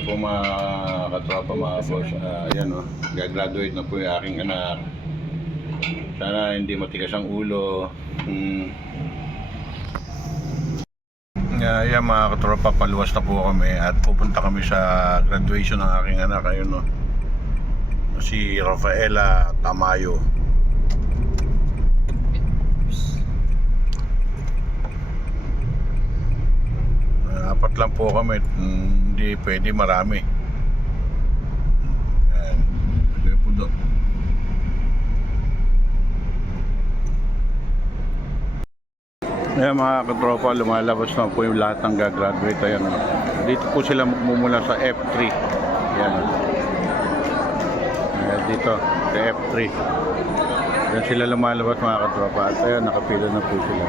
Ayan po mga katropa, mga boss. Ayan o, gagraduate na po yung aking anak. Sana hindi matigas ang ulo. Ayan mga katropa, paluwas na po kami at pupunta kami sa graduation ng aking anak. Ayun o, si Rafaela Tamayo. Apat lang po kami, hindi pwede marami. Ayan, okay po doon. Ayan mga katropa, lumalabas na po yung lahat ng gagraduate. Ayan, dito po sila magmumula sa F3. Ayan, ayan dito sa F3. Ayan sila lumalabas mga katropa. At ayan, nakapila na po sila.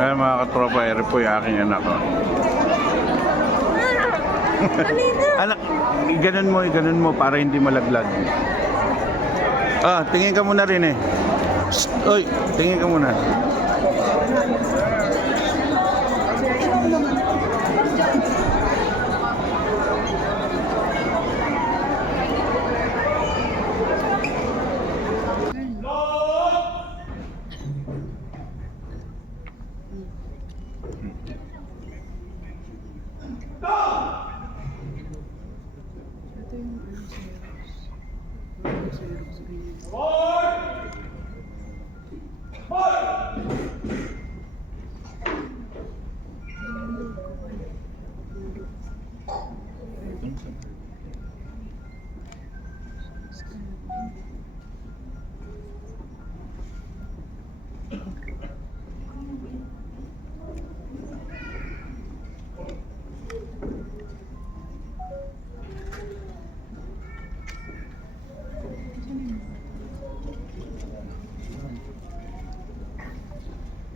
Ayan mga katropa, ere po yung aking anak. Anak, ganun mo para hindi malaglag. Tingin ka muna rin eh. Psst, oy, tingin ka muna.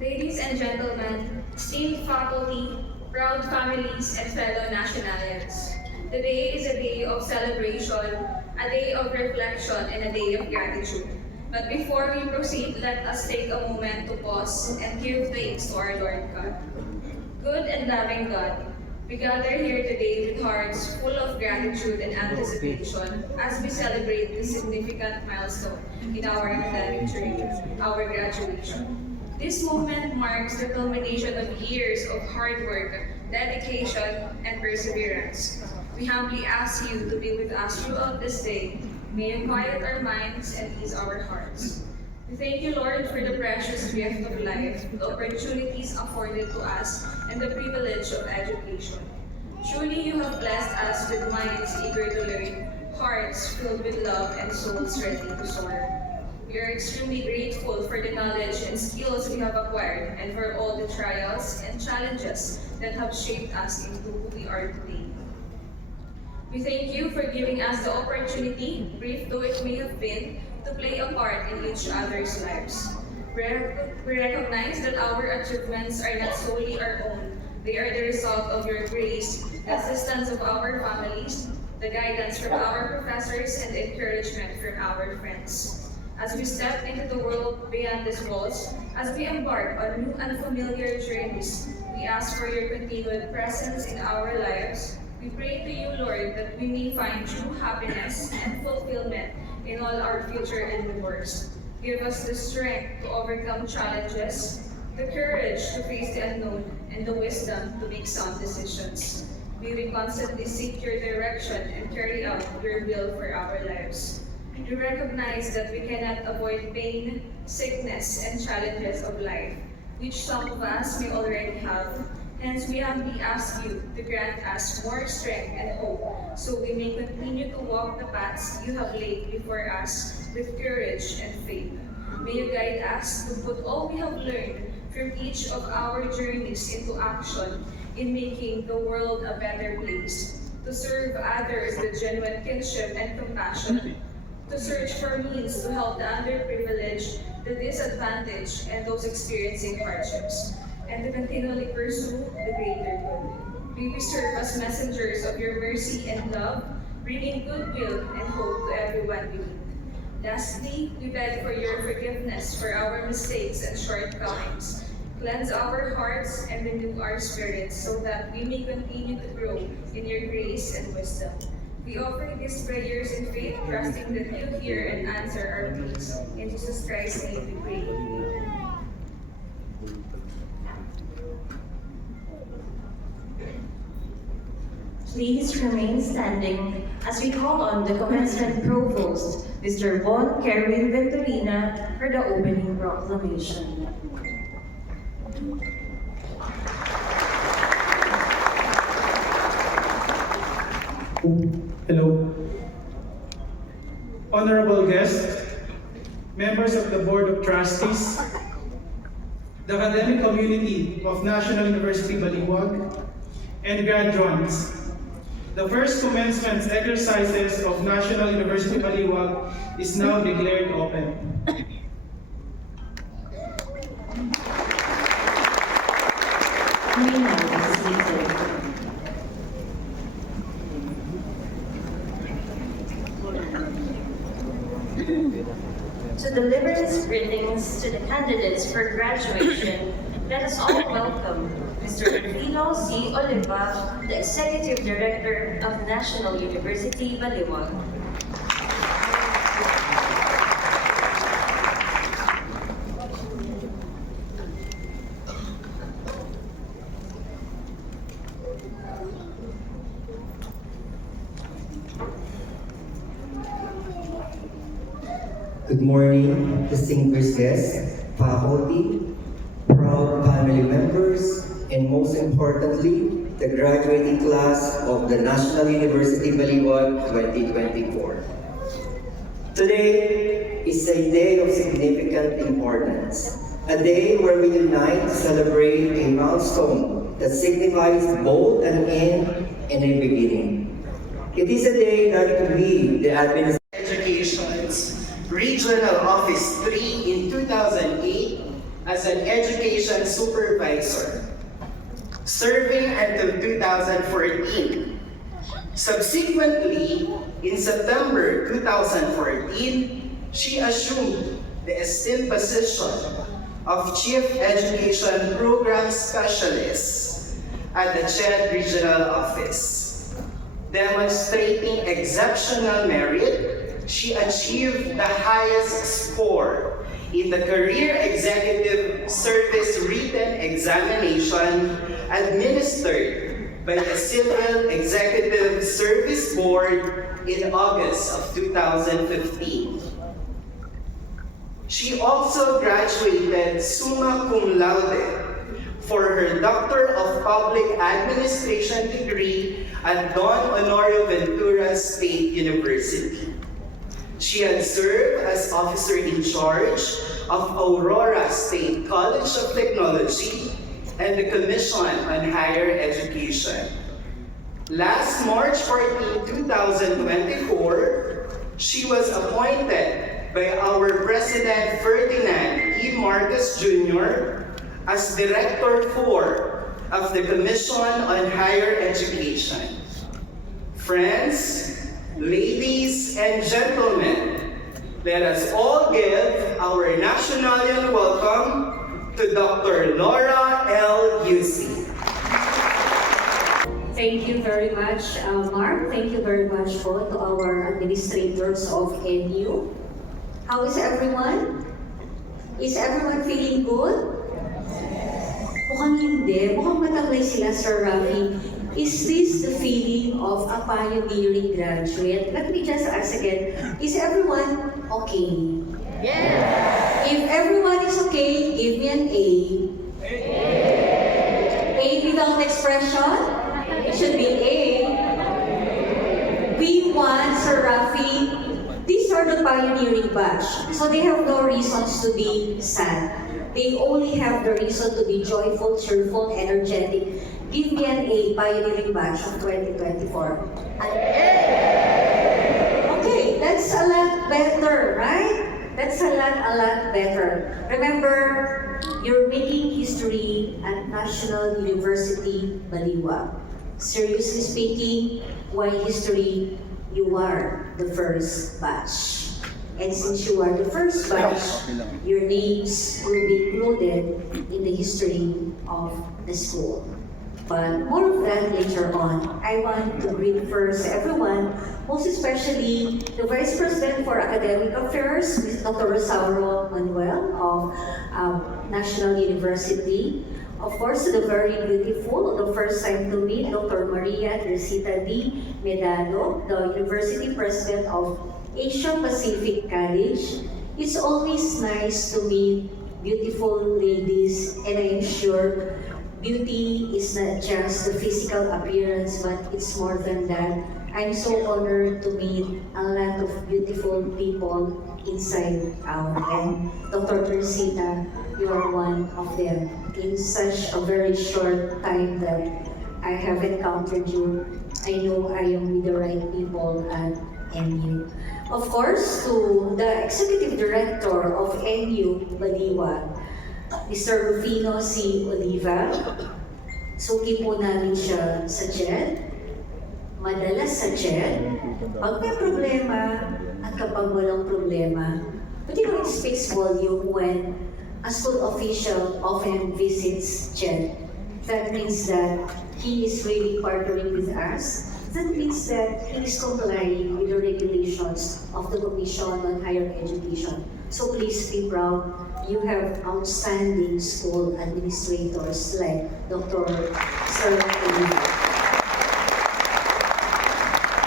Ladies and gentlemen, esteemed faculty, proud families, and fellow nationalians, today is a day of celebration, a day of reflection, and a day of gratitude. But before we proceed, let us take a moment to pause and give thanks to our Lord God. Good and loving God, we gather here today with hearts full of gratitude and anticipation as we celebrate this significant milestone in our academic journey, our graduation. This moment marks the culmination of years of hard work, dedication, and perseverance. We humbly ask you to be with us throughout this day. May you quiet our minds and ease our hearts. We thank you, Lord, for the precious gift of life, the opportunities afforded to us, and the privilege of education. Truly, you have blessed us with minds eager to learn, hearts filled with love, and souls ready to soar. We are extremely grateful for the knowledge and skills we have acquired and for all the trials and challenges that have shaped us into who we are today. We thank you for giving us the opportunity, brief though it may have been, to play a part in each other's lives. We recognize that our achievements are not solely our own. They are the result of your grace, assistance of our families, the guidance from our professors, and encouragement from our friends. As we step into the world beyond these walls, as we embark on new and familiar journeys, we ask for your continued presence in our lives. We pray to you, Lord, that we may find true happiness and fulfillment in all our future endeavors. Give us the strength to overcome challenges, the courage to face the unknown, and the wisdom to make sound decisions. May we constantly seek your direction and carry out your will for our lives. We recognize that we cannot avoid pain, sickness, and challenges of life, which some of us may already have. Hence, we humbly ask you to grant us more strength and hope so we may continue to walk the paths you have laid before us with courage and faith. May you guide us to put all we have learned from each of our journeys into action in making the world a better place, to serve others with genuine kinship and compassion, to search for means to help the underprivileged, the disadvantaged, and those experiencing hardships, and to continually pursue the greater good. May we serve as messengers of your mercy and love, bringing goodwill and hope to everyone we meet. Lastly, we beg for your forgiveness for our mistakes and shortcomings. Cleanse our hearts and renew our spirits so that we may continue to grow in your grace and wisdom. We offer these prayers in faith, trusting that you hear and answer our pleas. In Jesus Christ's name we pray. Amen. Please remain standing as we call on the commencement provost, Mr. Von Kerwin Venturina, for the opening proclamation. Hello. Honorable guests, members of the Board of Trustees, the academic community of National University Baliwag, and graduates. The first commencement exercises of National University Baliwag is now declared open. You may now be seated. To deliver his greetings to the candidates for graduation, let us all welcome Mr. Ervino C. Oliva, the Executive Director of National University Baliwag. Good morning, distinguished guests, faculty, proud family members, and most importantly, the graduating class of the National University Baliwag 2024. Today is a day of significant importance, a day where we unite to celebrate a milestone that signifies both an end and a beginning. It is a day that we, the administration, Education's Regional Office 3 in 2008 as an education supervisor, serving until 2014. Subsequently, in September 2014, she assumed the esteemed position of Chief Education Program Specialist at the CHED Regional Office. Demonstrating exceptional merit, she achieved the highest score in the Career Executive Service Written Examination administered by the Civil Executive Service Board in August of 2015. She also graduated summa cum laude for her Doctor of Public Administration degree at Don Honorio Ventura State University. She had served as officer in charge of Aurora State College of Technology and the Commission on Higher Education. Last March 14, 2024, she was appointed by our President Ferdinand E. Marcos Jr. as Director 4 of the Commission on Higher Education. Friends, ladies and gentlemen, let us all give our national welcome to Dr. Laura L. Yusi. Thank you very much, Mark. Thank you very much po to our administrators of NU. How is everyone? Is everyone feeling good? Mukhang hindi. Mukhang mataglay sila, Sir Rafi. Is this the feeling of a pioneering graduate? Let me just ask again. Is everyone okay? Yes! If everyone is okay, give me an A. A without expression? It should be A. We want, Sir Rafi, these are the pioneering batch. So they have no reasons to be sad. They only have the reason to be joyful, cheerful, energetic. Give me an A, pioneering batch of 2024. An A! Okay, that's a lot better, right? That's a lot better. Remember, you're making history at National University Baliwag. Seriously speaking, why history? You are the first batch. And since you are the first batch, your names will be included in the history of the school. But more of that later on. I want to greet first everyone, most especially the Vice President for Academic Affairs, Ms. Dr. Rosauro Manuel of National University. Of course, the very beautiful, the first time to meet, Dr. Maria Teresita D. Medano, the University President of Asia Pacific College. It's always nice to meet beautiful ladies, and I am sure beauty is not just the physical appearance, but it's more than that. I'm so honored to meet a lot of beautiful people inside out, and Dr. Teresita, you are one of them. In such a very short time that I have encountered you, I know I am with the right people at NU. Of course, to the Executive Director of NU Baliwag, Mr. Rufino C. Oliva. Suki po namin siya sa JED. Madalas sa JED, pag may problema at kapag walang problema. But you know, it speaks volume when a school official often visits JED. That means that he is really partnering with us. That means that he is complying with the regulations of the Commission on Higher Education. So please be proud. You have outstanding school administrators like Dr. Sir Oliva.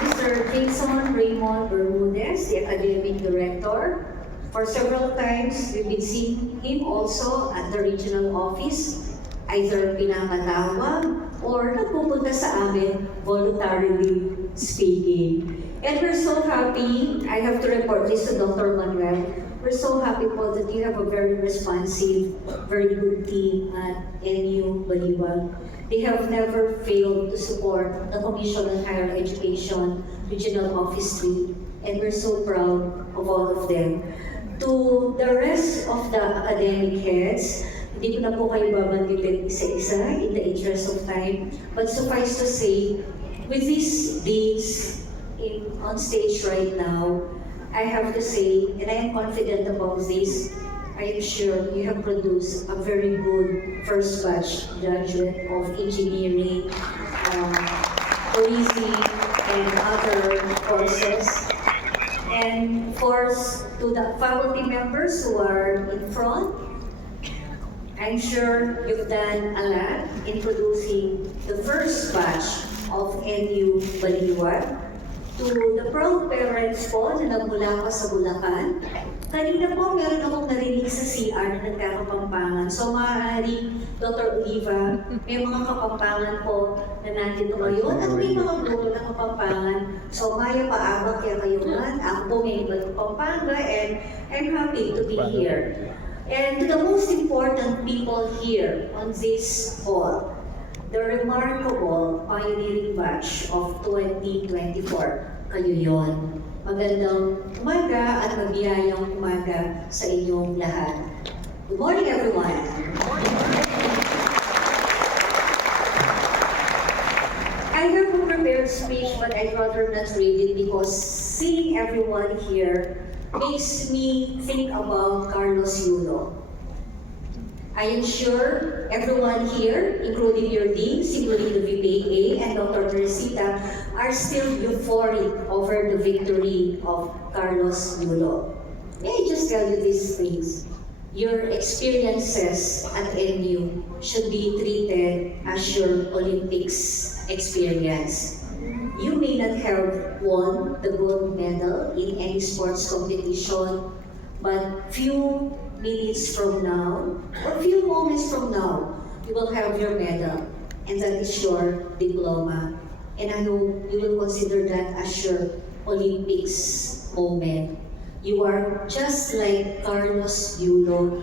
Mr. Jason Raymond Bermudez, the academic director. For several times, we've been seeing him also at the regional office, either pinapatawag or nagpupunta sa amin voluntarily speaking. And we're so happy, I have to report this to Dr. Manuel, we're so happy po that you have a very responsive, very good team at NU Baliwag. They have never failed to support the Commission on Higher Education Regional Office 3, and we're so proud of all of them. To the rest of the academic heads, hindi ko na po kayo babanggitin isa-isa in the interest of time, but suffice to say, with these deans on stage right now, I have to say, and I am confident about this, I am sure you have produced a very good first batch graduate of engineering, tourism, and other courses. And of course, to the faculty members who are in front, I'm sure you've done a lot in producing the first batch of NU Baliwag. To the proud parents po na nagmula pa sa Bulacan, kanina po meron akong narinig sa CR na nagkakapampangan. So maaari, Dr. Oliva, may mga kapampangan po na nandito ngayon at may mga guro na kapampangan. So maya paabak kaya kayo man. Ako po may ibang Pampanga and I'm happy to be here. And to the most important people here on this hall, the remarkable pioneering batch of 2024. Kayo yon. Magandang umaga at mabiyayang umaga sa inyong lahat. Good morning, everyone. I have a prepared speech, but I'd rather not read it because seeing everyone here makes me think about Carlos Yulo. I am sure everyone here, including your deans, including the VPA and Dr. Teresita, are still euphoric over the victory of Carlos Yulo. May I just tell you these things? Your experiences at NU should be treated as your Olympics experience. You may not have won the gold medal in any sports competition, but few minutes from now, or few moments from now, you will have your medal, and that is your diploma. And I hope you will consider that as your Olympics moment. You are just like Carlos Yulo,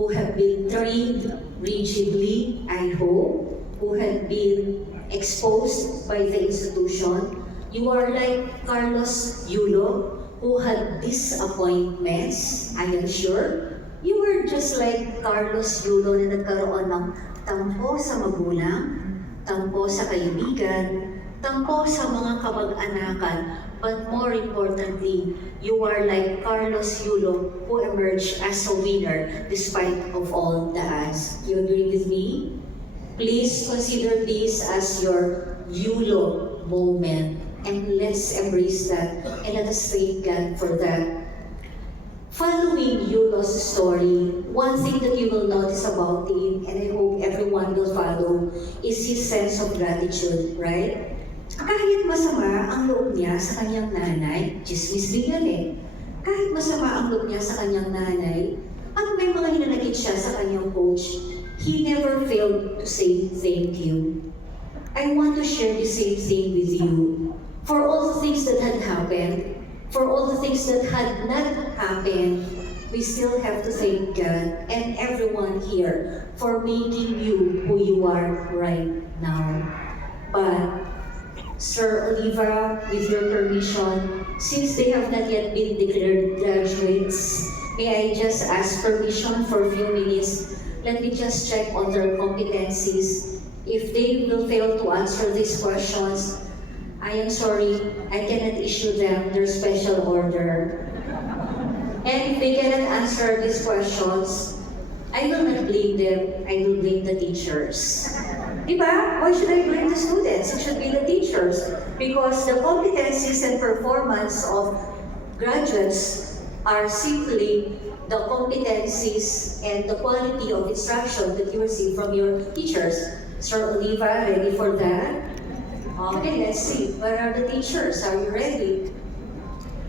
who have been trained rigidly, I hope, who have been exposed by the institution. You are like Carlos Yulo, who had disappointments, I am sure. You were just like Carlos Yulo na nagkaroon ng tampo sa magulang, tampo sa kaibigan, tampo sa mga kamag-anakan, But more importantly, you are like Carlos Yulo, who emerged as a winner despite of all the odds. You agree with me? Please consider this as your Yulo moment, and let's embrace that and let us thank God for that. Following Yulo's story, one thing that you will notice about him, and I hope everyone will follow, is his sense of gratitude, right? Kahit masama ang loob niya sa kanyang nanay, chismis din yan eh. Kahit masama ang loob niya sa kanyang nanay, at may mga hinanakit siya sa kanyang coach, he never failed to say thank you. I want to share the same thing with you. For all the things that had happened, for all the things that had not happened, we still have to thank God and everyone here for making you who you are right now. But, Sir Oliva, with your permission, since they have not yet been declared graduates, may I just ask permission for a few minutes? Let me just check on their competencies. If they will fail to answer these questions, I am sorry, I cannot issue them their special order. And if they cannot answer these questions, I will not blame them, I will blame the teachers. Diba? Why should I blame the students? It should be the teachers. Because the competencies and performance of graduates are simply the competencies and the quality of instruction that you receive from your teachers. Sir Oliva, ready for that? Okay, let's see. Where are the teachers? Are you ready?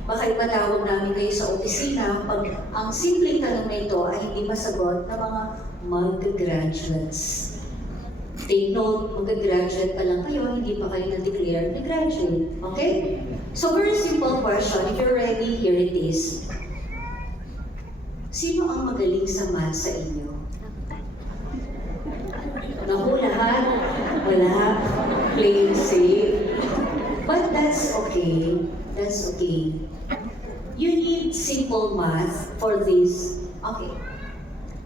Baka ipatawag namin kayo sa opisina pag ang simpleng tanong na ito ay hindi masagot ng mga mag-graduates. Take note, mag-graduate pa lang kayo, hindi pa kayo na-declare na graduate. Okay? So, very simple question. If you're ready, here it is. Sino ang magaling sa math sa inyo? Naku, lahat? Wala. Playing safe. But that's okay. That's okay. You need simple math for this. Okay.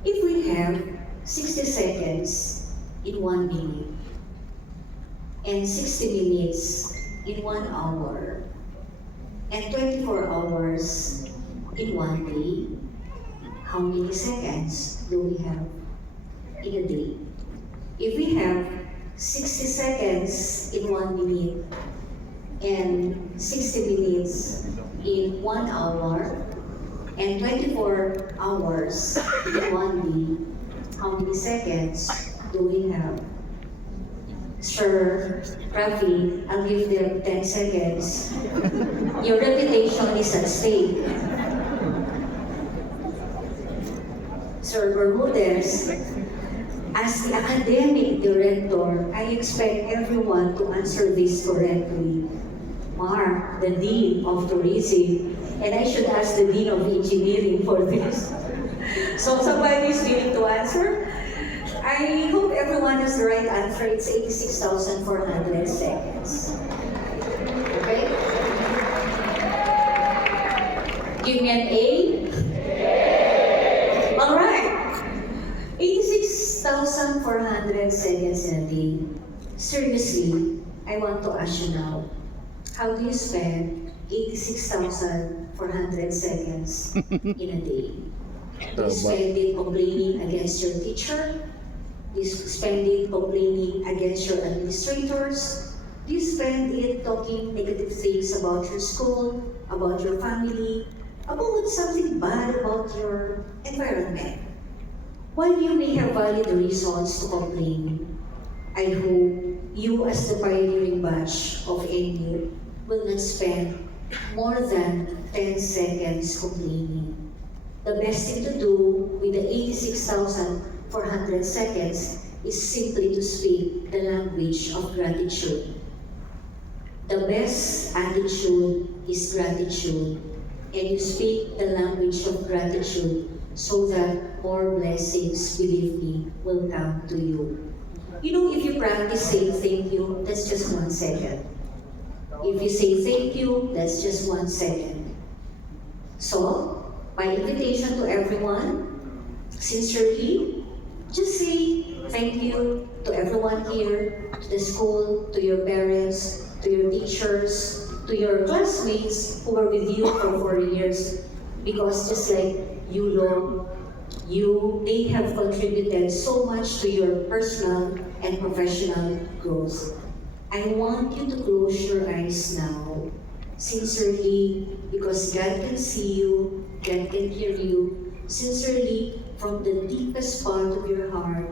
If we have 60 seconds in 1 minute and 60 minutes in 1 hour and 24 hours in 1 day, how many seconds do we have in a day? If we have 60 seconds in 1 minute and 60 minutes in 1 hour and 24 hours in 1 day, how many seconds do we have? Sir Rafi, I'll give them 10 seconds. Your reputation is at stake. Sir Bermudez, as the academic director, I expect everyone to answer this correctly. Mark, the Dean of Tourism, and I should ask the Dean of Engineering for this. So somebody is willing to answer? I hope everyone has the right answer. It's 86,400 seconds. Okay? Give me an A. All right. 86,400 seconds in a day. Seriously, I want to ask you now, how do you spend 86,400 seconds in a day? Do you spend it complaining against your teacher? Do you spend it complaining against your administrators? Do you spend it talking negative things about your school, about your family, about something bad about your environment? While you may have valid reasons to complain, I hope you as the pioneering batch of NU will not spend more than 10 seconds complaining. The best thing to do with the 86,400 seconds is simply to speak the language of gratitude. The best attitude is gratitude, and you speak the language of gratitude so that more blessings, believe me, will come to you. You know, if you practice saying thank you, that's just 1 second. If you say thank you, that's just 1 second. So, my invitation to everyone, sincerely, just say thank you to everyone here, to the school, to your parents, to your teachers, to your classmates who were with you for 4 years, because just like Yulo, they have contributed so much to your personal and professional growth. I want you to close your eyes now, sincerely, because God can see you, God can hear you, sincerely, from the deepest part of your heart,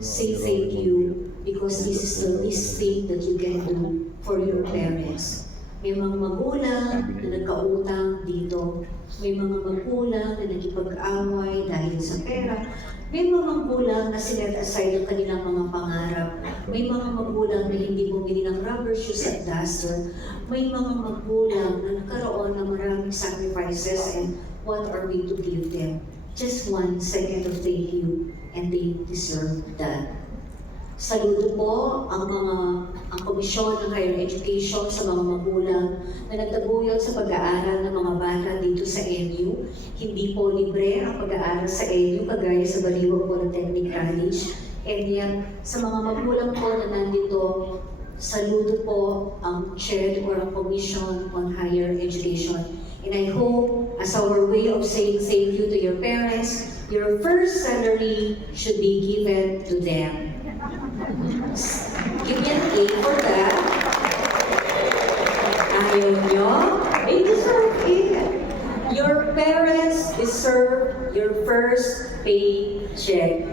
say thank you, because this is the least thing that you can do for your parents. May mga magulang na nagkautang dito. May mga magulang na nagkipag-away dahil sa pera. May mga magulang na sinet aside ang kanilang mga pangarap. May mga magulang na hindi bumili ng rubber shoes at duster. May mga magulang na nagkaroon ng maraming sacrifices, and what are we to give them? Just 1 second of thank you, and they deserve that. Saludo po ang Komisyon ng Higher Education sa mga magulang na nagtaguyod sa pag-aaral ng mga bata dito sa NU. Hindi po libre ang pag-aaral sa NU kagaya sa Baliwag Polytechnic College. And yan, sa mga magulang po na nandito, saludo po ang Chair or ang Commission on Higher Education. And I hope, as our way of saying thank you to your parents, your first salary should be given to them. Give me an A for that. Ayaw nyo? They deserve it. Your parents deserve your first paycheck.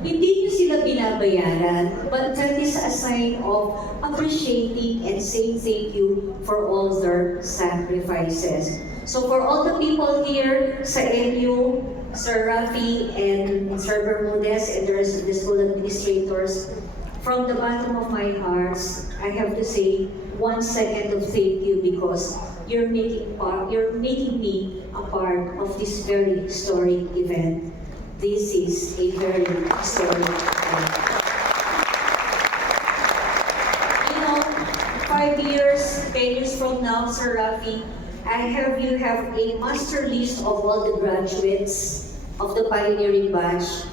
Hindi nyo sila binabayaran, but that is a sign of appreciating and saying thank you for all their sacrifices. So for all the people here sa NU, Sir Rafi and Sir Bermudez and the rest of the school administrators, from the bottom of my heart, I have to say 1 second of thank you, because you're making me a part of this very historic event. This is a very historic event. You know, 5 years, 10 years from now, Sir Rafi, you have a master list of all the graduates of the pioneering batch.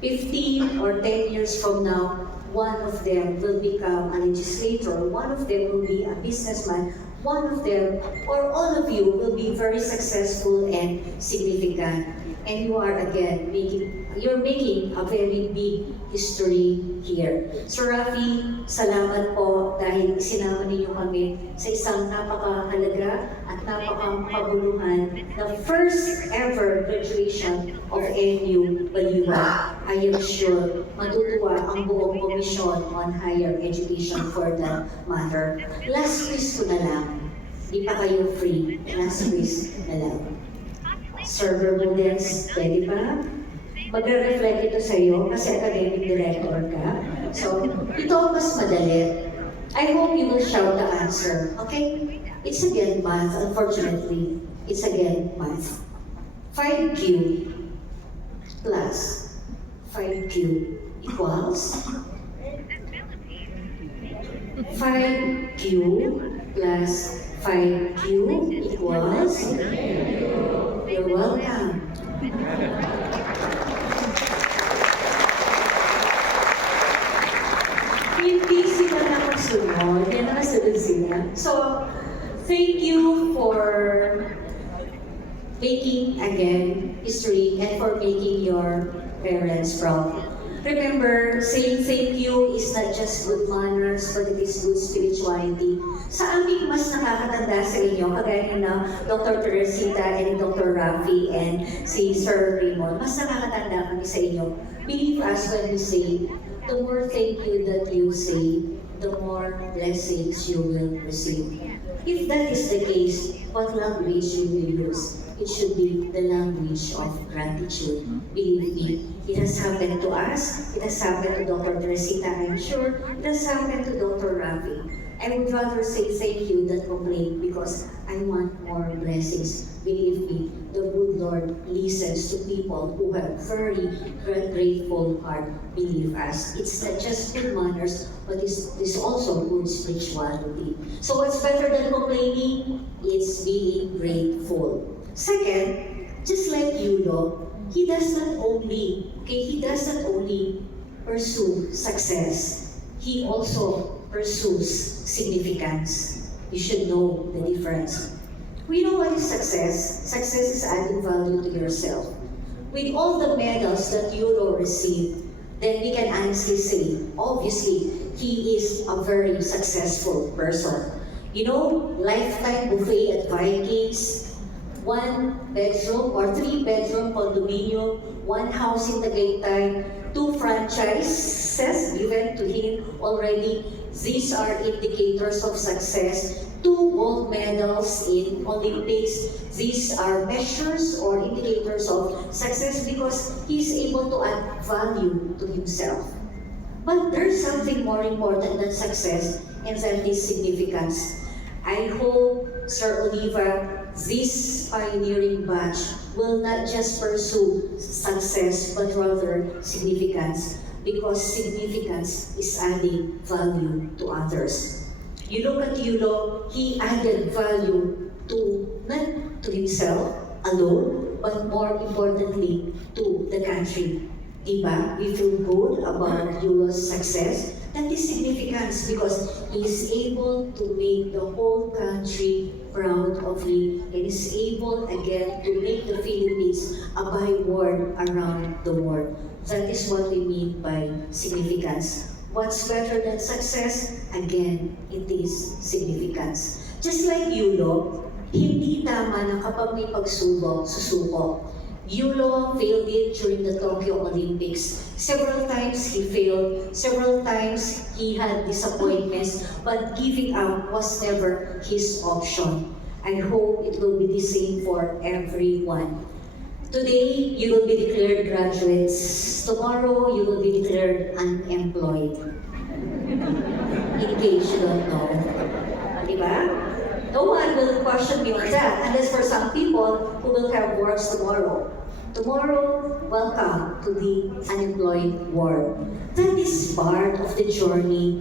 15 or 10 years from now, one of them will become a legislator, one of them will be a businessman, one of them or all of you will be very successful and significant. And you are again making a very big history here. Sir Rafi, salamat po dahil isinama ninyo kami sa isang napakahalaga at napakabuluhan na first ever graduation of NU Baliwag. I am sure matutuwa ang buong Commission on Higher Education for that matter. Last quiz ko na lang. Di pa kayo free. Last quiz na lang. Sir Bermudez, pwede ba? Magre-reflect ito sa iyo kasi academic director ka. So, ito ang mas madali. I hope you will shout the answer, okay? It's again math, unfortunately. It's again math. 5Q plus 5Q equals 5Q plus 5Q equals. You're welcome. Hindi sila nakasunod. Yan nakasunod sila. So, thank you for making, again, history and for making your parents proud. Remember, saying thank you is not just good manners, but it is good spirituality. Sa aming mas nakakatanda sa inyo, kagaya na Dr. Teresita and Dr. Rafi and si Sir Raymond, mas nakakatanda kami sa inyo. Believe us when we say, the more thank you that you say, the more blessings you will receive. If that is the case, what language you will use? It should be the language of gratitude. Believe me, it has happened to us. It has happened to Dr. Teresita, I'm sure. It has happened to Dr. Rafi. I would rather say thank you than complain because I want more blessings. Believe me, the good Lord listens to people who have very grateful heart. Believe us. It's not just good manners, but it's also good spirituality. So what's better than complaining? It's being grateful. Second, just like Yulo, he does not only pursue success, he also pursues significance. You should know the difference. We know what is success. Success is adding value to yourself. With all the medals that Yulo received, then we can honestly say, obviously, he is a very successful person. You know, lifetime buffet at Vikings, 1 bedroom or 3 bedroom condominium, 1 house in Tagaytay, 2 franchises given to him already. These are indicators of success. 2 gold medals in Olympics. These are measures or indicators of success because he's able to add value to himself. But there's something more important than success, and that is significance. I hope, Sir Oliva, this pioneering batch will not just pursue success, but rather significance, because significance is adding value to others. You look at Yulo, he added value to not to himself alone, but more importantly to the country. Diba? We feel good about Yulo's success. That is significance because he is able to make the whole country proud of him and is able again to make the Philippines a byword around the world. That is what we mean by significance. What's better than success? Again, it is significance. Just like Yulo, hindi tama na kapag may pagsubok, susuko. Yulo failed it during the Tokyo Olympics. Several times he failed, several times he had disappointments, but giving up was never his option. I hope it will be the same for everyone. Today, you will be declared graduates. Tomorrow, you will be declared unemployed. In case you don't know. Diba? No one will question me on that, unless for some people who will have works tomorrow. Tomorrow, welcome to the unemployed world. That is part of the journey.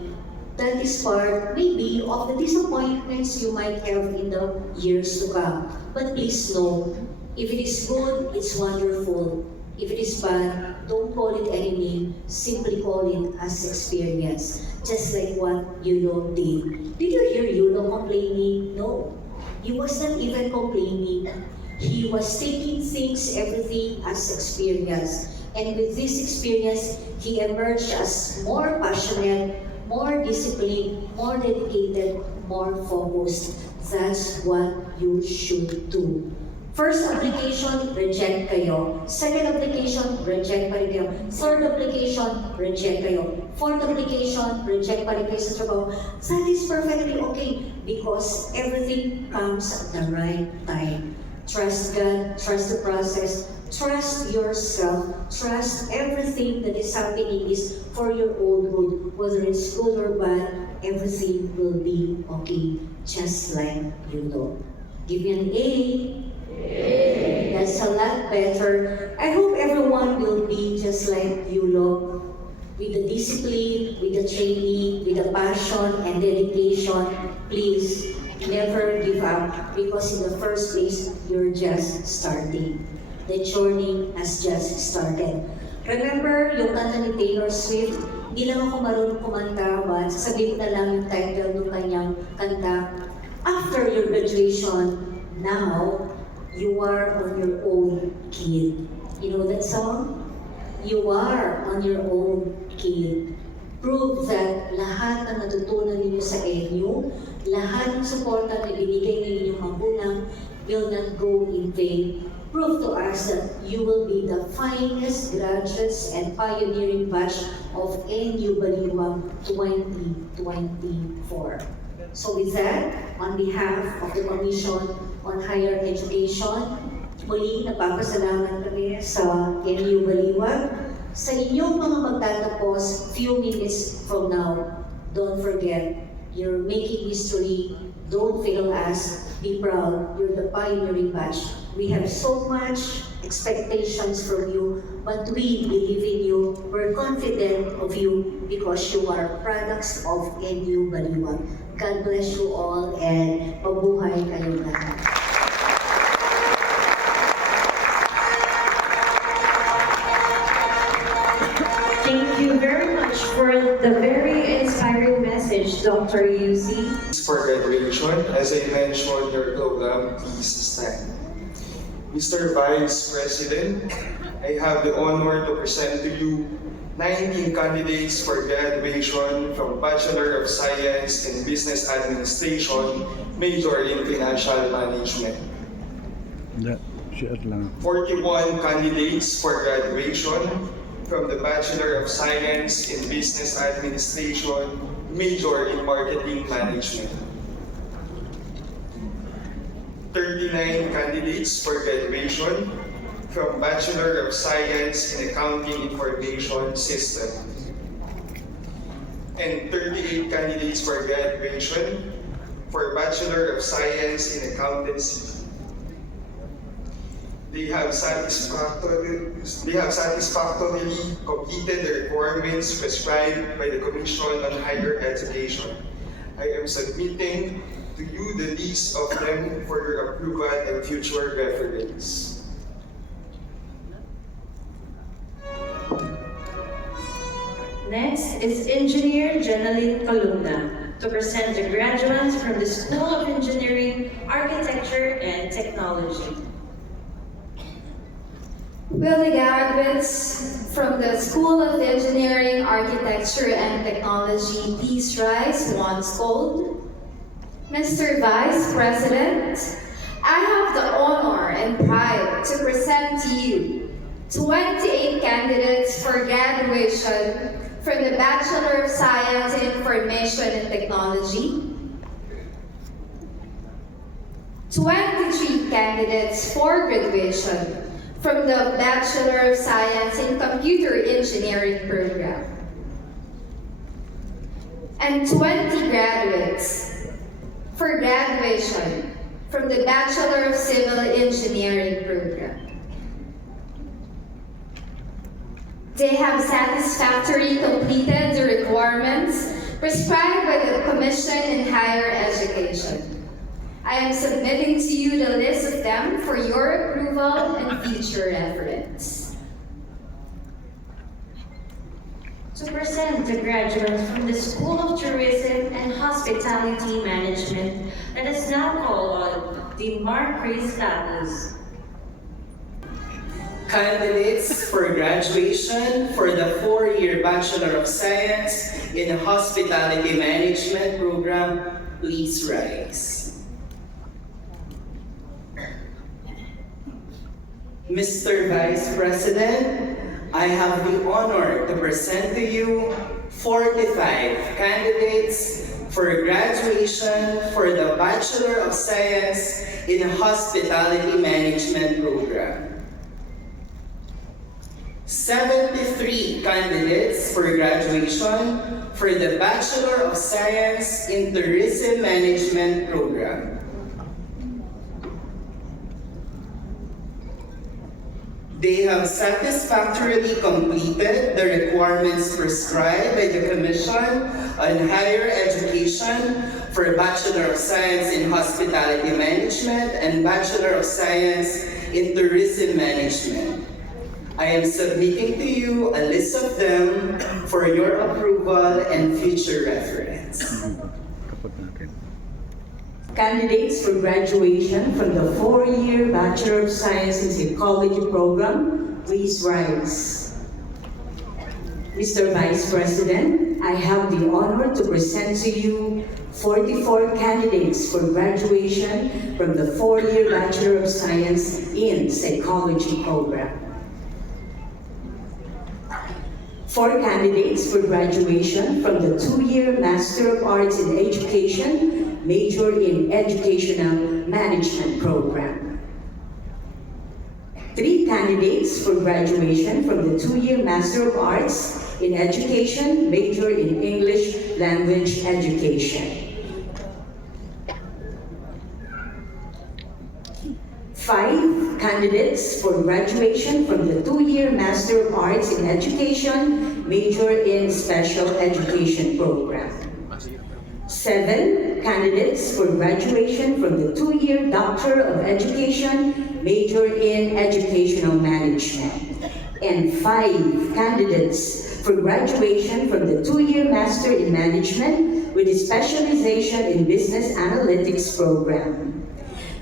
That is part, maybe, of the disappointments you might have in the years to come. But please know, if it is good, it's wonderful. If it is bad, don't call it any name. Simply call it as experience. Just like what Yulo did. Did you hear Yulo complaining? No. He was not even complaining. He was taking things, everything as experience. And with this experience, he emerged as more passionate, more disciplined, more dedicated, more focused. That's what you should do. First application, reject kayo. Second application, reject pa rin kayo. Third application, reject kayo. Fourth application, reject pa rin kayo sa trabaho. That is perfectly okay because everything comes at the right time. Trust God, trust the process, trust yourself, trust everything that is happening is for your own good. Whether it's good or bad, everything will be okay, just like you know. Give me an A. That's a lot better. I hope everyone will be just like Yulo, with the discipline, with the training, with the passion and dedication. Please never give up because in the first place, you're just starting. The journey has just started. Remember yung kanta ni Taylor Swift? Hindi lang ako marunong kumanta, but sasabihin ko na lang yung title ng kanyang kanta. After your graduation, now, you are on your own, kid. You know that song? You are on your own, kid. Prove that lahat ng natutunan ninyo sa NU, lahat ng suporta na binigay ng inyong magulang will not go in vain. Prove to us that you will be the finest graduates and pioneering batch of NU Baliwag 2024. So with that, on behalf of the Commission on Higher Education, muli napapasalamat kami sa NU Baliwag. Sa inyong mga magtatapos few minutes from now, don't forget, you're making history. Don't fail us. Be proud. You're the pioneering batch. We have so much expectations from you, but we believe in you. We're confident of you because you are products of NU Baliwag. God bless you all and mabuhay kayo lahat. Thank you very much for the very inspiring message Dr. Yusi. For graduation, as I mentioned, your program, please stand. Mr. Vice President, I have the honor to present to you 19 candidates for graduation from Bachelor of Science in Business Administration, major in Financial Management. Hindi, share lang. 41 candidates for graduation from the Bachelor of Science in Business Administration, major in Marketing Management. 39 candidates for graduation from Bachelor of Science in Accounting Information System. And 38 candidates for graduation for Bachelor of Science in Accountancy. They have satisfactorily completed the requirements prescribed by the Commission on Higher Education. I am submitting to you the list of them for your approval and future reference. Next is Engineer Jeneline Columna to present the graduates from the School of Engineering, Architecture, and Technology. Will the graduates from the School of Engineering, Architecture, and Technology please rise once called? Mr. Vice President, I have the honor and pride to present to you 28 candidates for graduation from the Bachelor of Science in Information and Technology, 23 candidates for graduation from the Bachelor of Science in Computer Engineering program, and 20 graduates for graduation from the Bachelor of Civil Engineering program. They have satisfactorily completed the requirements prescribed by the Commission on Higher Education. I am submitting to you the list of them for your approval and future reference. To present the graduates from the School of Tourism and Hospitality Management, let us now call on the Marquis Lapus. Candidates for graduation for the 4-year Bachelor of Science in Hospitality Management program, please rise. Mr. Vice President, I have the honor to present to you 45 candidates for graduation for the Bachelor of Science in Hospitality Management program. 73 candidates for graduation for the Bachelor of Science in Tourism Management program. They have satisfactorily completed the requirements prescribed by the Commission on Higher Education for Bachelor of Science in Hospitality Management and Bachelor of Science in Tourism Management. I am submitting to you a list of them for your approval and future reference. Kapag natin. Candidates for graduation from the 4-year Bachelor of Science in Psychology program, please rise. Mr. Vice President, I have the honor to present to you 44 candidates for graduation from the 4-year Bachelor of Science in Psychology program. 4 candidates for graduation from the 2-year Master of Arts in Education, major in Educational Management program. 3 candidates for graduation from the 2-year Master of Arts in Education, major in English Language Education. 5 candidates for graduation from the 2-year Master of Arts in Education, major in Special Education program. 7 candidates for graduation from the 2-year Doctor of Education, major in Educational Management. and 5 candidates for graduation from the 2-year Master in Management with a specialization in Business Analytics program.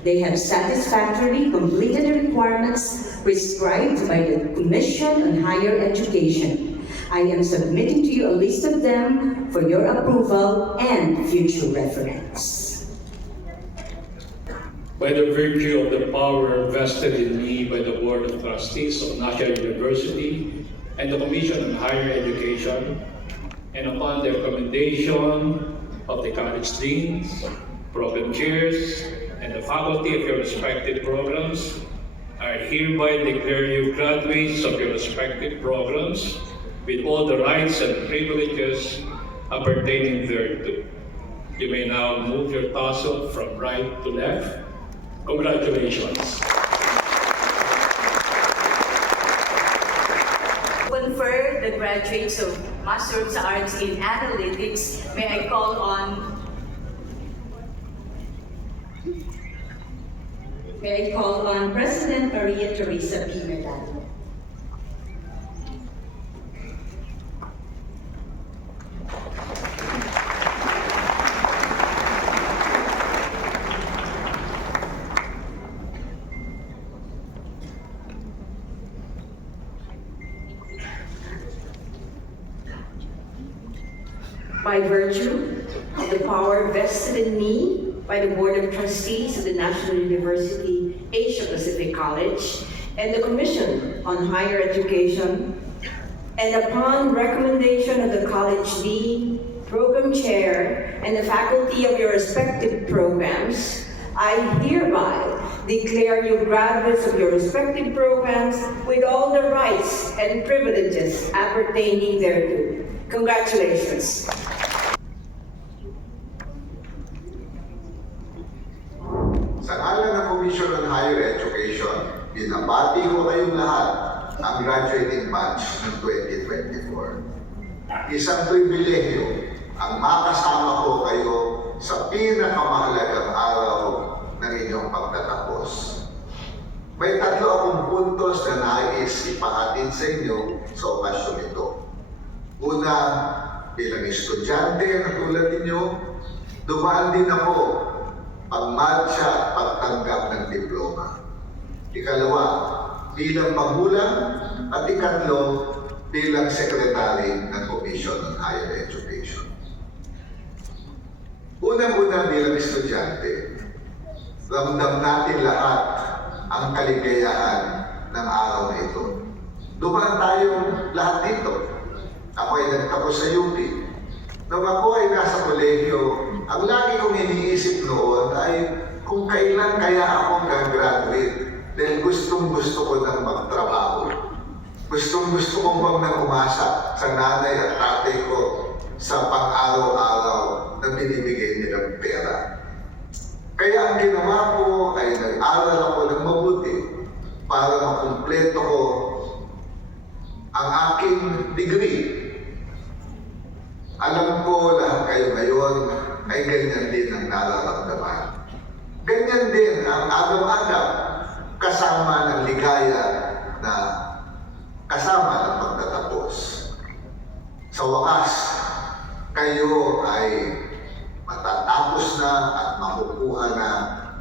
They have satisfactorily completed the requirements prescribed by the Commission on Higher Education. I am submitting to you a list of them for your approval and future reference. By the virtue of the power vested in me by the Board of Trustees of National University and the Commission on Higher Education, and upon the recommendation of the college deans, program chairs, and the faculty of your respective programs, I hereby declare you graduates of your respective programs with all the rights and privileges appertaining thereto. You may now move your tassel from right to left. Congratulations. Confer the graduates of Master of Arts in Analytics, may I call on President Maria Teresa P. Medalla. By virtue of the power vested in me by the Board of Trustees of the National University Asia Pacific College and the Commission on Higher Education, and upon recommendation of the college dean, program chair, and the faculty of your respective programs, I hereby declare you graduates of your respective programs with all the rights and privileges appertaining thereto. Congratulations. Sa ngalan ng Commission on Higher Education, binabati ko kayong lahat ang graduating batch ng 2024. Isang pribilehyo ang makasama ko kayo sa pinakamahalagang araw ng inyong pagtatapos. May 3 akong puntos na nais ipahatid sa inyo sa okasyon ito. Una, bilang estudyante na tulad ninyo, dumaan din ako pagmatcha at pagtanggap ng diploma. Ikalawa, bilang magulang, at ikatlo, bilang sekretary ng Commission on Higher Education. Unang-una bilang estudyante, ramdam natin lahat ang kaligayahan ng araw na ito. Dumaan tayong lahat dito. Ako ay nagtapos sa UP. Nung ako ay nasa kolehiyo, ang lagi kong iniisip noon ay kung kailan kaya ako gagraduate. Dahil gustong-gusto ko nang magtrabaho. Gustong-gusto kong wag nang umasa sa nanay at tatay ko sa pang-araw-araw na binibigay nilang pera. Kaya ang ginawa ko ay nag-aral ako ng mabuti para makumpleto ko ang aking degree. Alam ko lahat kayo ngayon ay ganyan din ang nararamdaman. Ganyan din ang agaw-agaw kasama ng ligaya na kasama ng pagtatapos. Sa wakas, kayo ay matatapos na at makukuha na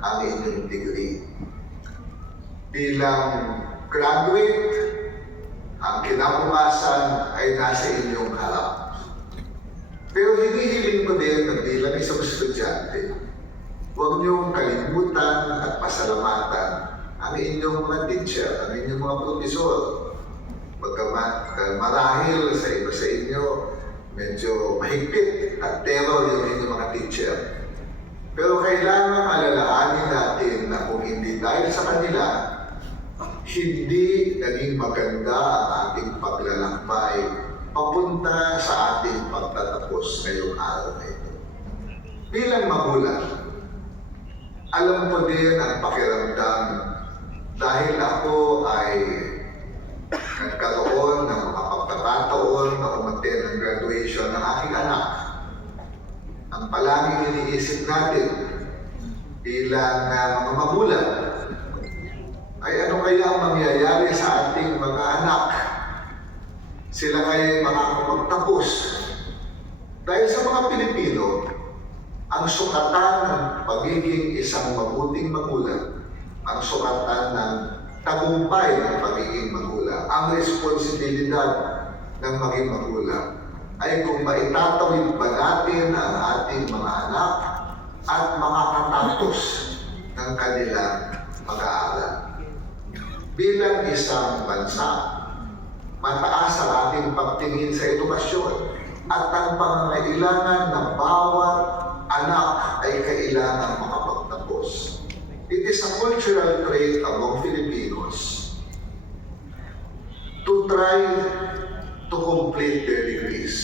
ang inyong degree. Bilang graduate, ang kinabukasan ay nasa inyong harap. Pero hinihiling ko din na bilang isang estudyante, huwag niyong kalimutan at pasalamatan ang inyong mga teacher, ang inyong mga profesor. Marahil sa iba sa inyo, medyo mahigpit at terror yung inyong mga teacher. Pero kailangan alalahanin natin na kung hindi dahil sa kanila, hindi naging maganda ang ating paglalakbay papunta sa ating pagtatapos ngayong araw na ito. Bilang magulang, alam ko din ang pakiramdam dahil ako ay nagkaroon ng mga pagkakataon na umattend ng graduation ng aking anak. Ang palaging iniisip natin bilang mga magulang ay ano kaya ang mangyayari sa ating mga anak sila kaya makakapagtapos. Dahil sa mga Pilipino, ang sukatan ng pagiging isang mabuting magulang, ang sukatan ng tagumpay ng pagiging magulang, ang responsibilidad ng maging magulang, ay kung maitatawid ba natin ang ating mga anak at makakatapos ng kanilang pag-aaral. Bilang isang bansa, mataas ang ating pagtingin sa edukasyon at ang pangangailangan ng bawat anak ay kailangan makapagtapos. It is a cultural trait among Filipinos to try to complete their degrees.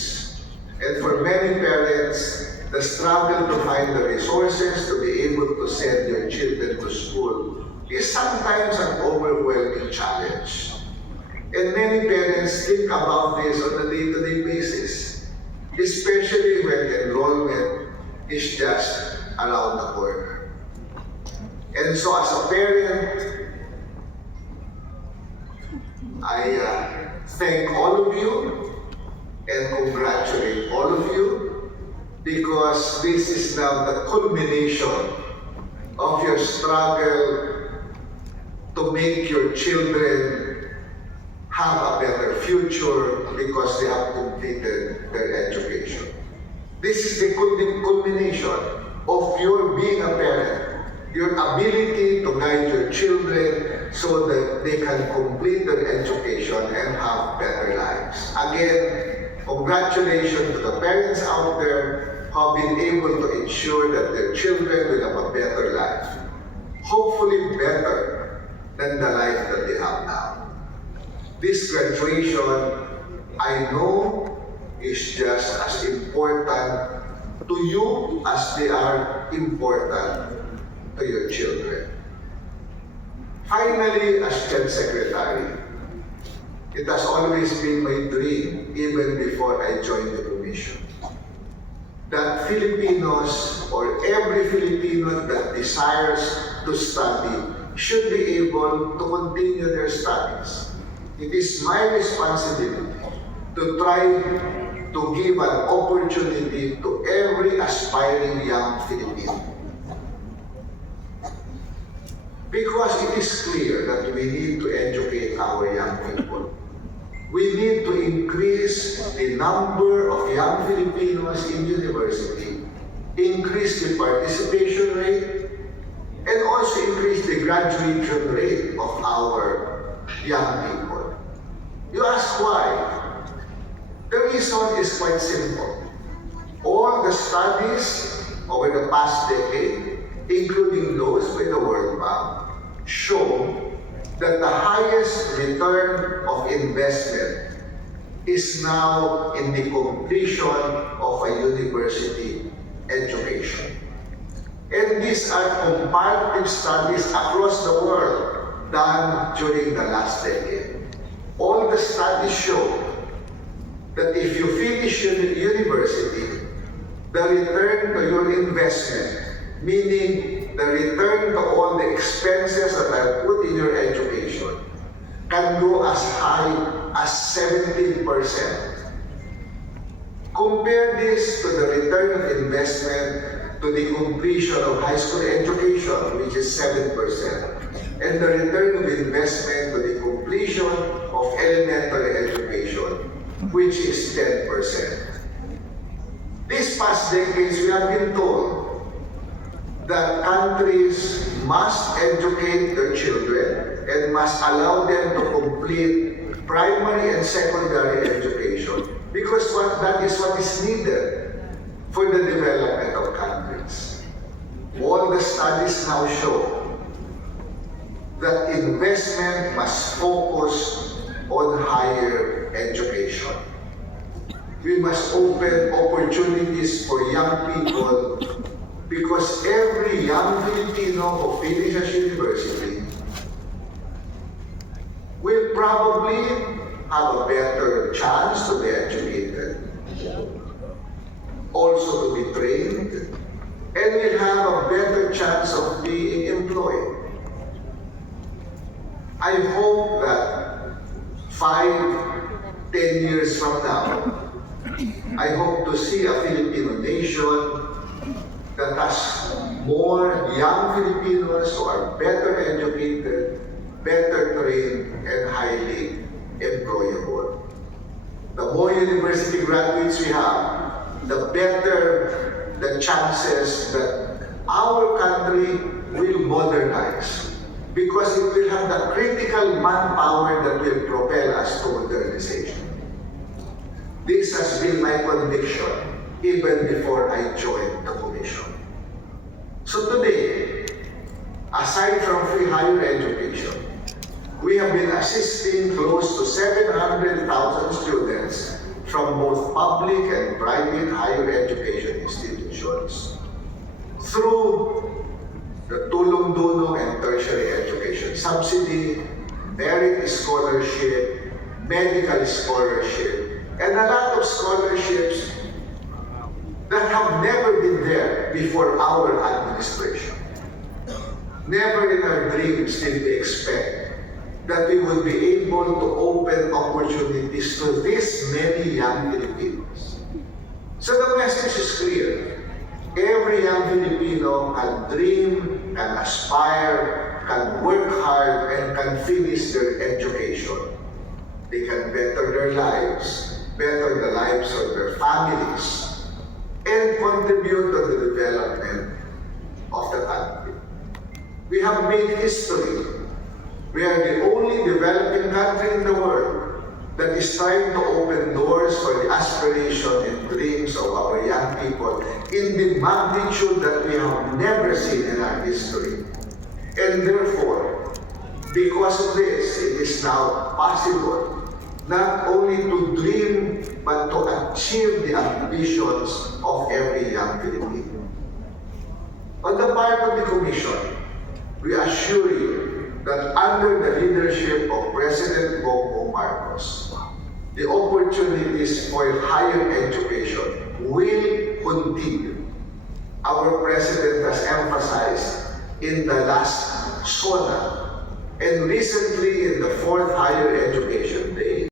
And for many parents, the struggle to find the resources to be able to send their children to school is sometimes an overwhelming challenge. And many parents think about this on a day-to-day basis, especially when enrollment is just around the corner. And so as a parent, I thank all of you and congratulate all of you because this is now the culmination of your struggle to make your children have a better future because they have completed their education. This is the culmination of your being a parent, your ability to guide your children so that they can complete their education and have better lives. Again, congratulations to the parents out there who have been able to ensure that their children will have a better life. Hopefully better than the life that they have now. This graduation, I know, is just as important to you as they are important to your children. Finally, as Gen Secretary, it has always been my dream, even before I joined the Commission, that Filipinos or every Filipino that desires to study should be able to continue their studies. It is my responsibility to try to give an opportunity to every aspiring young Filipino. Because it is clear that we need to educate our young people. We need to increase the number of young Filipinos in university, increase the participation rate, and also increase the graduation rate of our young people. You ask why? The reason is quite simple. All the studies over the past decade, including those by the World Bank, show that the highest return of investment is now in the completion of a university education. And these are comparative studies across the world done during the last decade. All the studies show that if you finish university, the return to your investment, meaning the return to all the expenses that are put in your education, can go as high as 17%. Compare this to the return of investment to the completion of high school education, which is 7%, and the return of investment to the completion of elementary education, which is 10%. These past decades, we have been told that countries must educate their children and must allow them to complete primary and secondary education because that is what is needed for the development of countries. All the studies now show that investment must focus on higher education. We must open opportunities for young people because every young Filipino who finishes university will probably have a better chance to be educated, also to be trained, and will have a better chance of being employed. I hope that 5 10 years from now, I hope to see a Filipino nation that has more young Filipinos who are better educated, better trained, and highly employable. The more university graduates we have, the better the chances that our country will modernize, because it will have the critical manpower that will propel us to modernization. This has been my conviction even before I joined the Commission. So today, aside from free higher education, we have been assisting close to 700,000 students from both public and private higher education institutions through the tulong-dulong and tertiary education subsidy, merit scholarship, medical scholarship, and a lot of scholarships that have never been there before our administration. Never in our dreams did we expect that we would be able to open opportunities to this many young Filipinos. So the message is clear. Every young Filipino can dream, can aspire, can work hard, and can finish their education. They can better their lives, better the lives of their families, and contribute to the development of the country. We have made history. We are the only developing country in the world that is trying to open doors for the aspiration and dreams of our young people in the magnitude that we have never seen in our history. And therefore, because of this, it is now possible not only to dream, but to achieve the ambitions of every young Filipino. On the part of the Commission, we assure you that under the leadership of President Bongbong Marcos, the opportunities for higher education will continue. Our President has emphasized in the last SONA and recently in the 4th Higher Education Day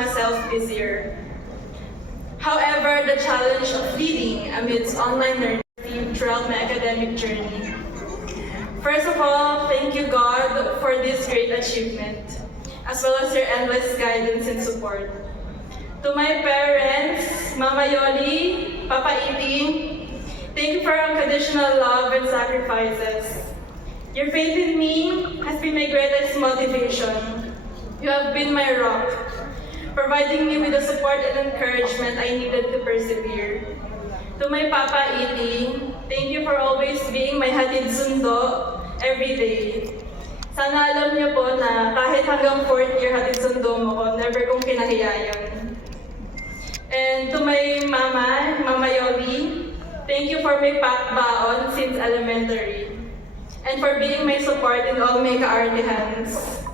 myself busier. However, the challenge of leading amidst online learning throughout my academic journey. First of all, thank you God for this great achievement, as well as your endless guidance and support. To my parents, Mama Yoli, Papa Iti, thank you for your unconditional love and sacrifices. Your faith in me has been my greatest motivation. You have been my rock, providing me with the support and encouragement I needed to persevere. To my Papa Iti, thank you for always being my hatid sundo every day. Sana alam niyo po na kahit hanggang 4th year hatid sundo mo ko, never kong kinahiyayang. And to my mama, Mama Yoli, thank you for my baon since elementary. And for being my support in all my kaartihans.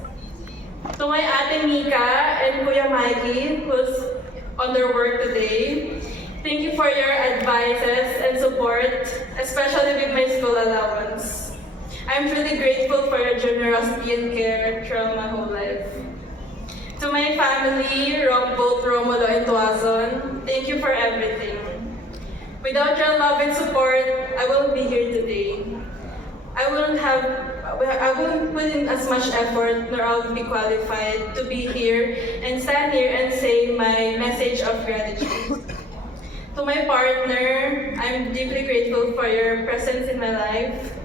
To my Ate Mika and Kuya Mikey, who's on their work today, thank you for your advices and support, especially with my school allowance. I'm truly grateful for your generosity and care throughout my whole life. To my family, both Romulo and Tuazon, thank you for everything. Without your love and support, I wouldn't be here today. I wouldn't put in as much effort, nor I would be qualified to be here and stand here and say my message of gratitude. To my partner, I'm deeply grateful for your presence in my life.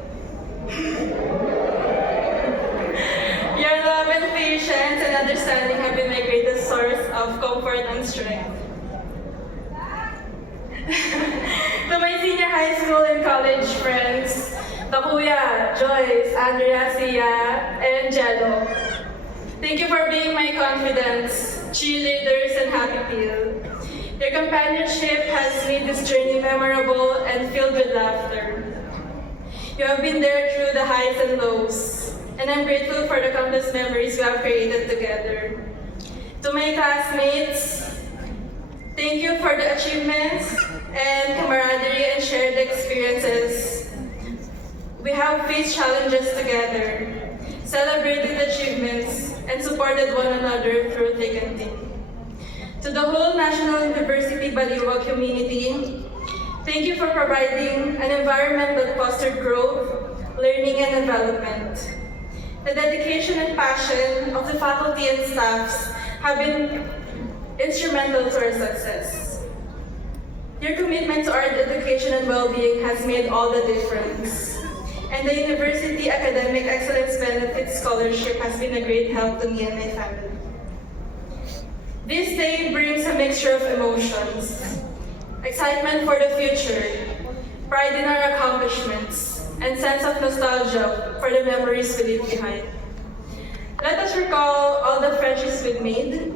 Your love and patience and understanding have been my greatest source of comfort and strength. To my senior high school and college friends, Takuya, Joyce, Andrea, Sia, and Jello, thank you for being my confidence, cheerleaders, and happy pill. Your companionship has made this journey memorable and filled with laughter. You have been there through the highs and lows, and I'm grateful for the countless memories we have created together. To my classmates, thank you for the achievements and camaraderie and shared experiences. We have faced challenges together, celebrated achievements, and supported one another through thick and thin. To the whole National University Baliwag community, thank you for providing an environment that fostered growth, learning, and development. The dedication and passion of the faculty and staffs have been instrumental to our success. Your commitment to our education and well-being has made all the difference. And the University Academic Excellence Benefits Scholarship has been a great help to me and my family. This day brings a mixture of emotions. Excitement for the future, pride in our accomplishments, and sense of nostalgia for the memories we leave behind. Let us recall all the friendships we've made,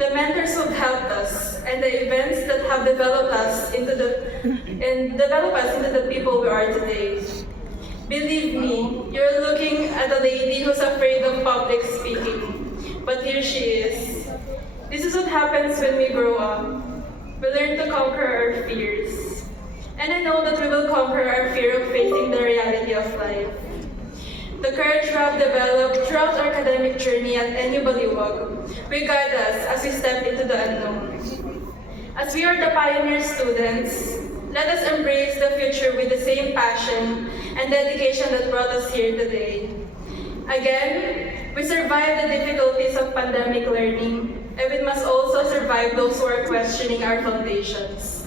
the mentors who've helped us, and the events that have developed us into the people we are today. Believe me, you're looking at a lady who's afraid of public speaking, but here she is. This is what happens when we grow up. We learn to conquer our fears. And I know that we will conquer our fear of facing the reality of life. The courage we have developed throughout our academic journey at NU Baliwag will guide us as we step into the unknown. As we are the pioneer students, let us embrace the future with the same passion and dedication that brought us here today. Again, we survived the difficulties of pandemic learning, and we must also survive those who are questioning our foundations.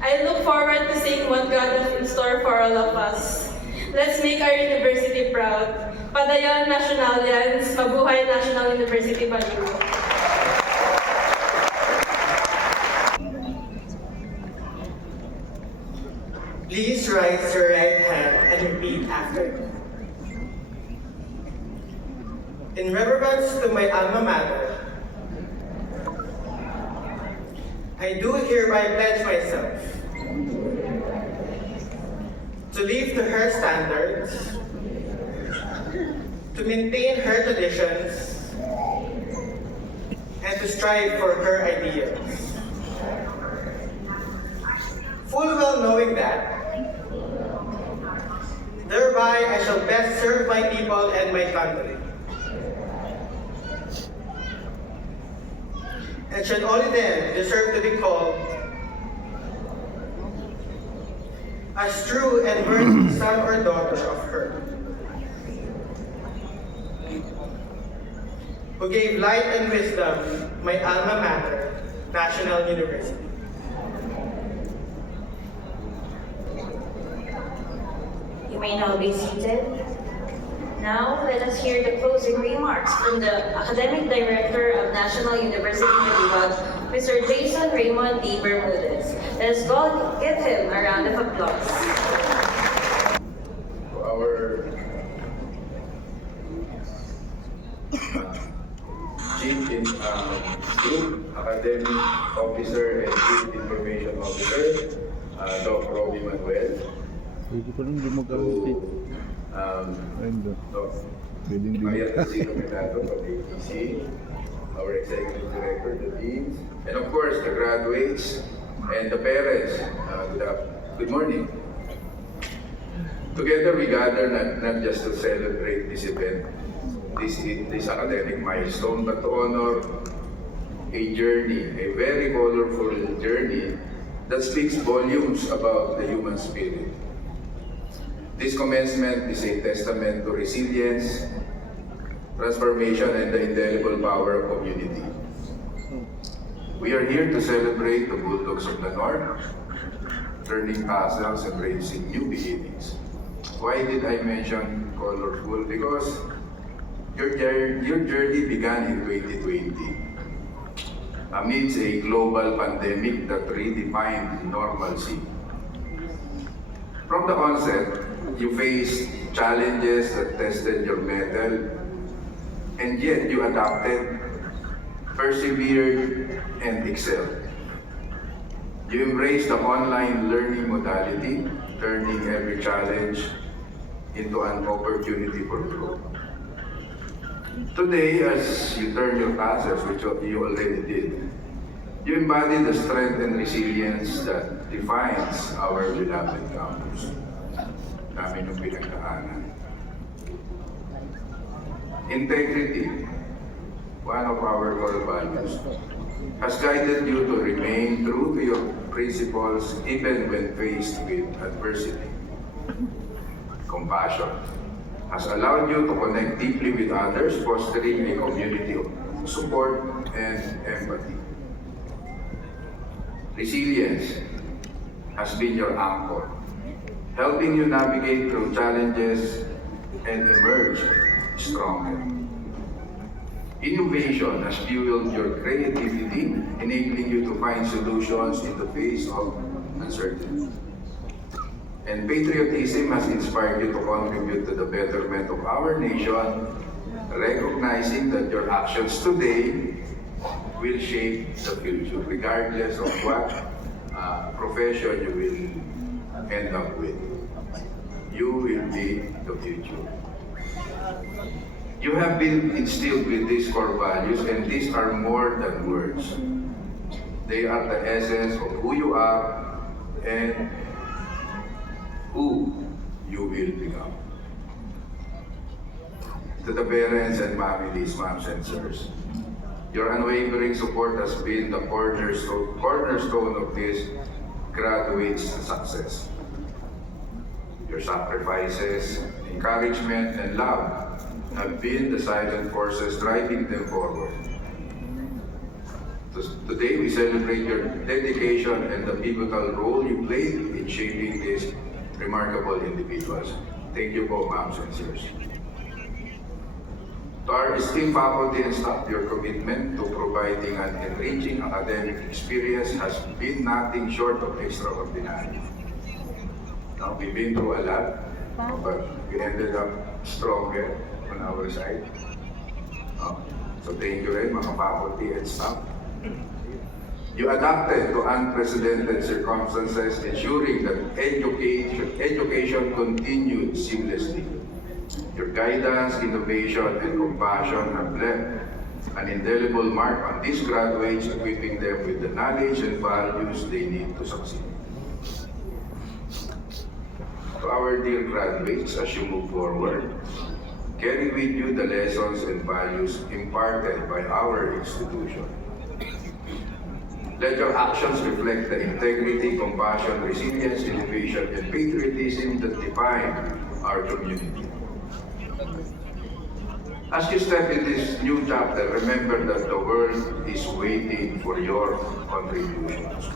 I look forward to seeing what God has in store for all of us. Let's make our university proud. Padayon Nationalians, Mabuhay National University Baliwag. Please raise your right hand and repeat after me. In reverence to my alma mater, I do hereby pledge myself to live to her standards, to maintain her traditions, and to strive for her ideals. Full well knowing that, thereby I shall best serve my people and my country. and should only then deserve to be called as true and worthy son or daughter of her, who gave light and wisdom my alma mater, National University. You may now be seated. Now, let us hear the closing remarks from the Academic Director of National University Baliwag, Mr. Jason Raymond D. Bermudez. Let us go give him a round of applause. Our Chief Group Academic Officer and Chief Information Officer, Dr. Robbie Manuel. Mayat Casino Menato from ATC, our Executive Director, the Deans, and of course the graduates and the parents. Good morning. Together we gather not just to celebrate this event, this academic milestone, but to honor a journey, a very colorful journey that speaks volumes about the human spirit. This commencement is a testament to resilience, transformation, and the indelible power of community. We are here to celebrate the Bulldogs of the North, turning castles and raising new beginnings. Why did I mention colorful? Because your journey began in 2020. Amidst a global pandemic that redefined normalcy. From the onset, you faced challenges that tested your mettle, and yet you adapted, persevered, and excelled. You embraced the online learning modality, turning every challenge into an opportunity for growth. Today, as you turn your classes, which you already did, you embody the strength and resilience that defines our beloved campus. Namin yung pinagdaanan. Integrity, one of our core values, has guided you to remain true to your principles even when faced with adversity. Compassion has allowed you to connect deeply with others, fostering a community of support and empathy. Resilience has been your anchor, helping you navigate through challenges and emerge stronger. Innovation has fueled your creativity, enabling you to find solutions in the face of uncertainty. And patriotism has inspired you to contribute to the betterment of our nation, recognizing that your actions today will shape the future, regardless of what profession you will end up with. You will be the future. You have been instilled with these core values, and these are more than words. They are the essence of who you are and who you will become. To the parents and families, moms and sirs, your unwavering support has been the cornerstone of this graduate's success. Your sacrifices, encouragement, and love have been the silent forces driving them forward. Today, we celebrate your dedication and the pivotal role you played in shaping these remarkable individuals. Thank you po, moms and sirs. To our esteemed faculty and staff, your commitment to providing an enriching academic experience has been nothing short of extraordinary. Now, we've been through a lot, but we ended up stronger on our side. So thank you rin, mga faculty and staff. You adapted to unprecedented circumstances, ensuring that education continued seamlessly. Your guidance, innovation, and compassion have left an indelible mark on these graduates, equipping them with the knowledge and values they need to succeed. To our dear graduates, as you move forward, carry with you the lessons and values imparted by our institution. Let your actions reflect the integrity, compassion, resilience, innovation, and patriotism that define our community. As you step in this new chapter, remember that the world is waiting for your contributions.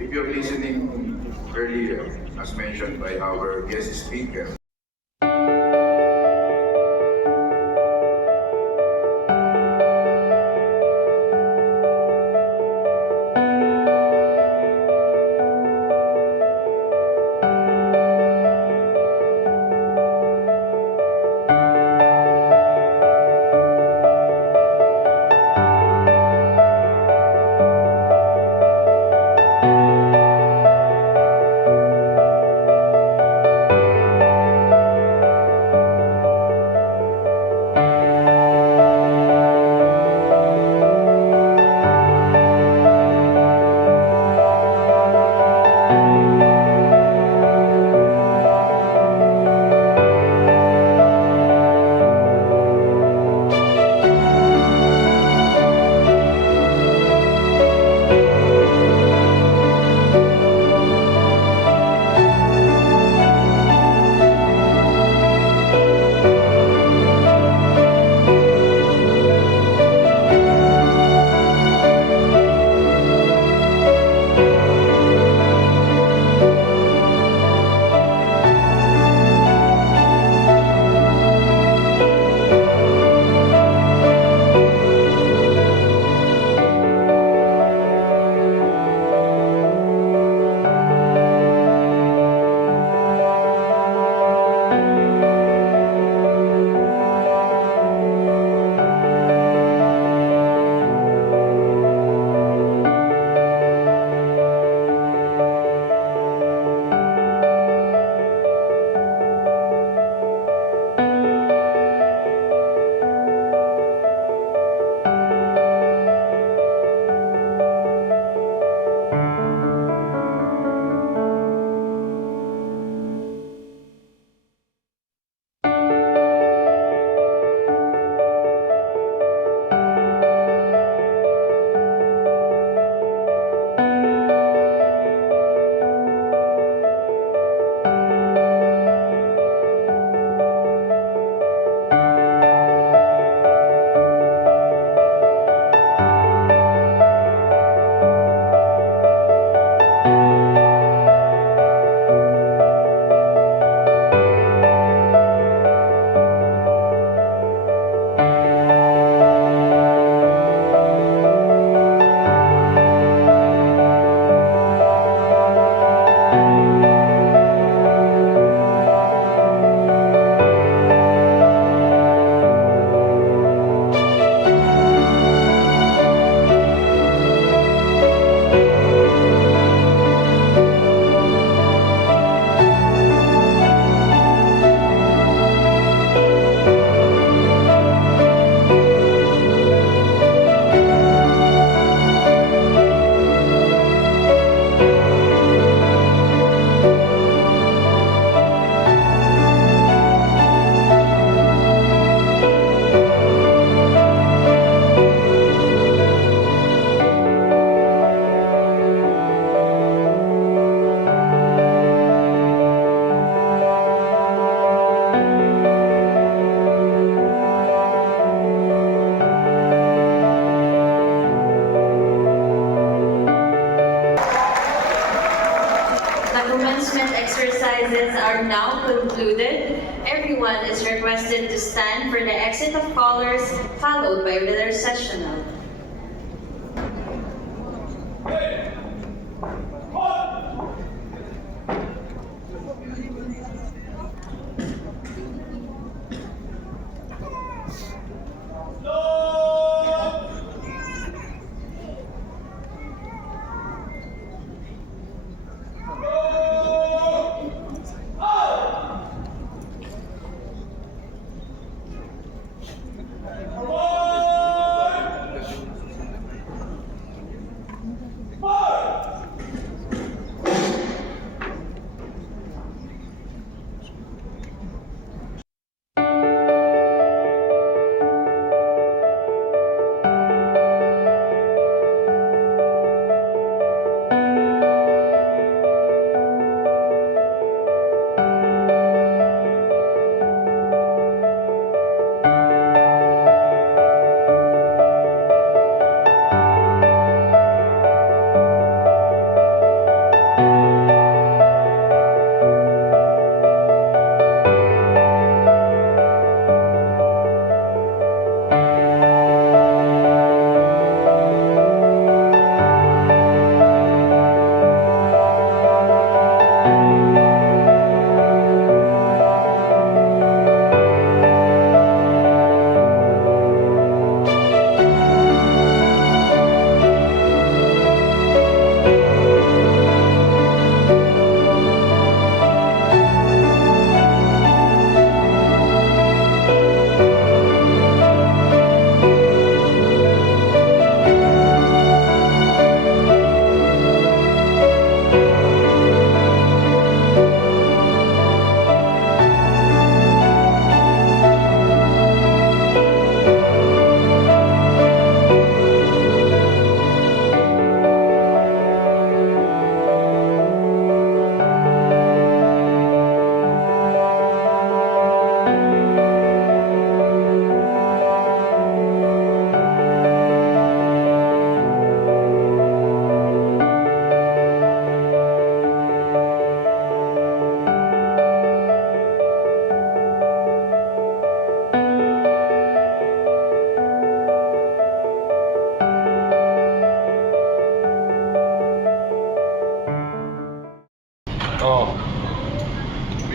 If you're listening earlier, as mentioned by our guest speaker, exercises are now concluded. Everyone is requested to stand for the exit of callers, followed by the recessional.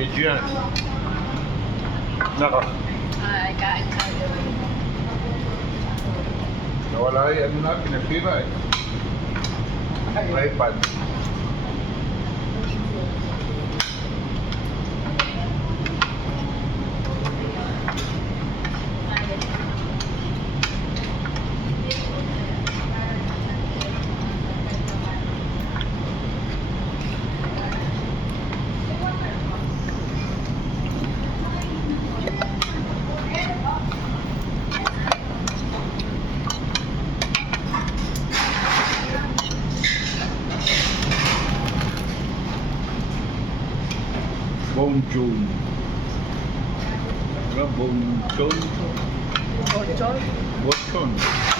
Medyo yan. Nako. Ay, kain tayo. Nawala yung ano na, pinagpira eh. iPad. Bonjour. Bonjour. Bonjour. Bonjour.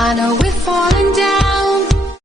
I know we're falling down.